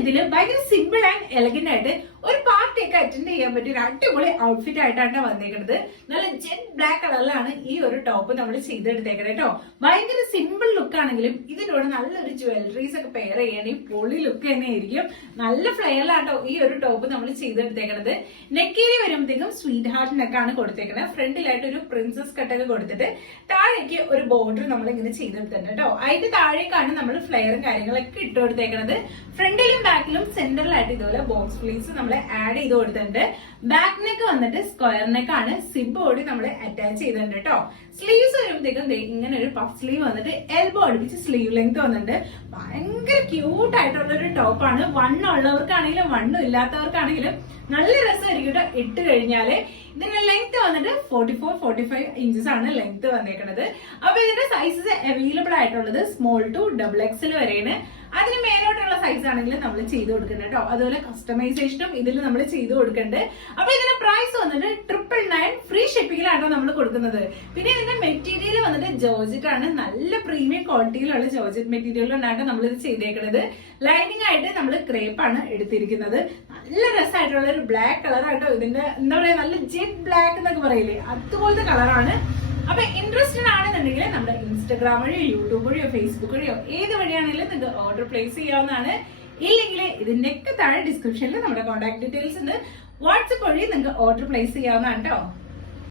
ഇതില് ഭയങ്കര simple and elegant ആയിട്ട് ഒരു പാർട്ടി ഒക്കെ അറ്റൻഡ് ചെയ്യാൻ പറ്റിയ ഒരു അടിപൊളി ഔട്ട്ഫിറ്റ് ആയിട്ടാണ് വന്നേക്കുന്നത്. നല്ല ജെറ്റ് ബ്ലാക്ക് കളറിലാണ് ഈ ഒരു ടോപ്പ് നമ്മൾ ചെയ്തെടുത്തേക്കണേ കേട്ടോ. ഭയങ്കര സിമ്പിൾ ലുക്ക് ആണെങ്കിലും ഇതിലൂടെ നല്ലൊരു ജ്വല്ലറീസ് ഒക്കെ പെയർ ചെയ്യണേ പൊളി ലുക്ക് തന്നെ ആയിരിക്കും. നല്ല ഫ്ലെയറിലാട്ടോ ഈ ഒരു ടോപ്പ് നമ്മൾ ചെയ്തെടുത്തേക്കണത്. നെക്കേരി വരുമ്പോഴത്തേക്കും സ്വീറ്റ് ഹാർട്ട് നെക്കാണ് കൊടുത്തേക്കണത്. ഫ്രണ്ടിലായിട്ട് ഒരു പ്രിൻസസ് കട്ടൊക്കെ കൊടുത്തിട്ട് താഴേക്ക് ഒരു ബോർഡർ നമ്മൾ ഇങ്ങനെ ചെയ്തെടുത്തിട്ടുണ്ട് കേട്ടോ. അതിന്റെ താഴേക്കാണ് നമ്മൾ ഫ്ലെയറും കാര്യങ്ങളൊക്കെ ഇട്ട് കൊടുത്തേക്കണത്. ഫ്രണ്ടിലും ബാക്കിലും സെന്ററിലായിട്ട് ഇതുപോലെ ബോക്സ് ഫ്ലീസ് നമ്മൾ ആഡ് ചെയ്ത് കൊടുത്തിട്ടുണ്ട്. ബാക്ക് നെക്ക് വന്നിട്ട് സ്ക്വയർ നെക്ക് ആണ്. സിബ് കൂടി നമ്മൾ അറ്റാച്ച് ചെയ്തിട്ടുണ്ട് കേട്ടോ. സ്ലീവ്സ് വരുമ്പോഴത്തേക്കും ഇങ്ങനെ ഒരു പഫ് സ്ലീവ് വന്നിട്ട് എൽബോ അടുപ്പിച്ച് സ്ലീവ് ലെങ്ത് വന്നിട്ടുണ്ട്. ഭയങ്കര ക്യൂട്ട് ആയിട്ടുള്ള ഒരു ടോപ്പാണ്. വണ്ണുള്ളവർക്കാണെങ്കിലും വണ്ണും ഇല്ലാത്തവർക്കാണെങ്കിലും നല്ല രസമായിരിക്കും കേട്ടോ ഇട്ട് കഴിഞ്ഞാല്. ഇതിന്റെ ലെങ്ത് വന്നിട്ട് 44-45 ഇഞ്ചസ് ആണ് ലെങ്ത് വന്നേക്കുന്നത്. അപ്പൊ ഇതിന്റെ സൈസസ് അവൈലബിൾ ആയിട്ടുള്ളത് സ്മോൾ ടു XXL വരെയാണ്. അതിന് മേലോട്ടുള്ള സൈസ് ആണെങ്കിൽ നമ്മൾ ചെയ്ത് കൊടുക്കുന്നുണ്ട് കേട്ടോ. അതുപോലെ കസ്റ്റമൈസേഷനും ഇതിൽ നമ്മൾ ചെയ്ത് കൊടുക്കുന്നുണ്ട്. അപ്പൊ ഇതിന്റെ പ്രൈസ് വന്നിട്ട് 999 ഫ്രീ ഷിപ്പിംഗിലാണ് നമ്മൾ കൊടുക്കുന്നത്. പിന്നെ ഇതിന്റെ മെറ്റീരിയൽ വന്നിട്ട് ജോർജറ്റ് ആണ്. നല്ല പ്രീമിയം ക്വാളിറ്റിയിലുള്ള ജോർജറ്റ് മെറ്റീരിയലാണ് നമ്മൾ ഇത് ചെയ്തേക്കുന്നത്. ലൈനിങ് ആയിട്ട് നമ്മൾ ക്രേപ്പ് ആണ് എടുത്തിരിക്കുന്നത്. നല്ല രസമായിട്ടുള്ള ഒരു ബ്ലാക്ക് കളറായിട്ടോ. ഇതിന്റെ എന്താ പറയാ നല്ല ജെറ്റ് ബ്ലാക്ക് എന്നൊക്കെ പറയില്ലേ, അതുപോലത്തെ കളറാണ്. അപ്പൊ ഇൻട്രസ്റ്റഡ് ആണെന്നുണ്ടെങ്കിൽ നമ്മുടെ ഇൻസ്റ്റാഗ്രാം വഴിയോ യൂട്യൂബ് വഴിയോ ഫേസ്ബുക്ക് വഴിയോ ഏത് വഴിയാണെങ്കിലും നിങ്ങൾക്ക് ഓർഡർ പ്ലേസ് ചെയ്യാവുന്നതാണ്. ഇല്ലെങ്കിൽ ഇതിന്റെയൊക്കെ താഴെ ഡിസ്ക്രിപ്ഷനിൽ നമ്മുടെ കോൺടാക്ട് ഡീറ്റെയിൽസ് ഉണ്ട്. വാട്സ്ആപ്പ് വഴി നിങ്ങൾക്ക് ഓർഡർ പ്ലേസ് ചെയ്യാവുന്നതാണ് കേട്ടോ.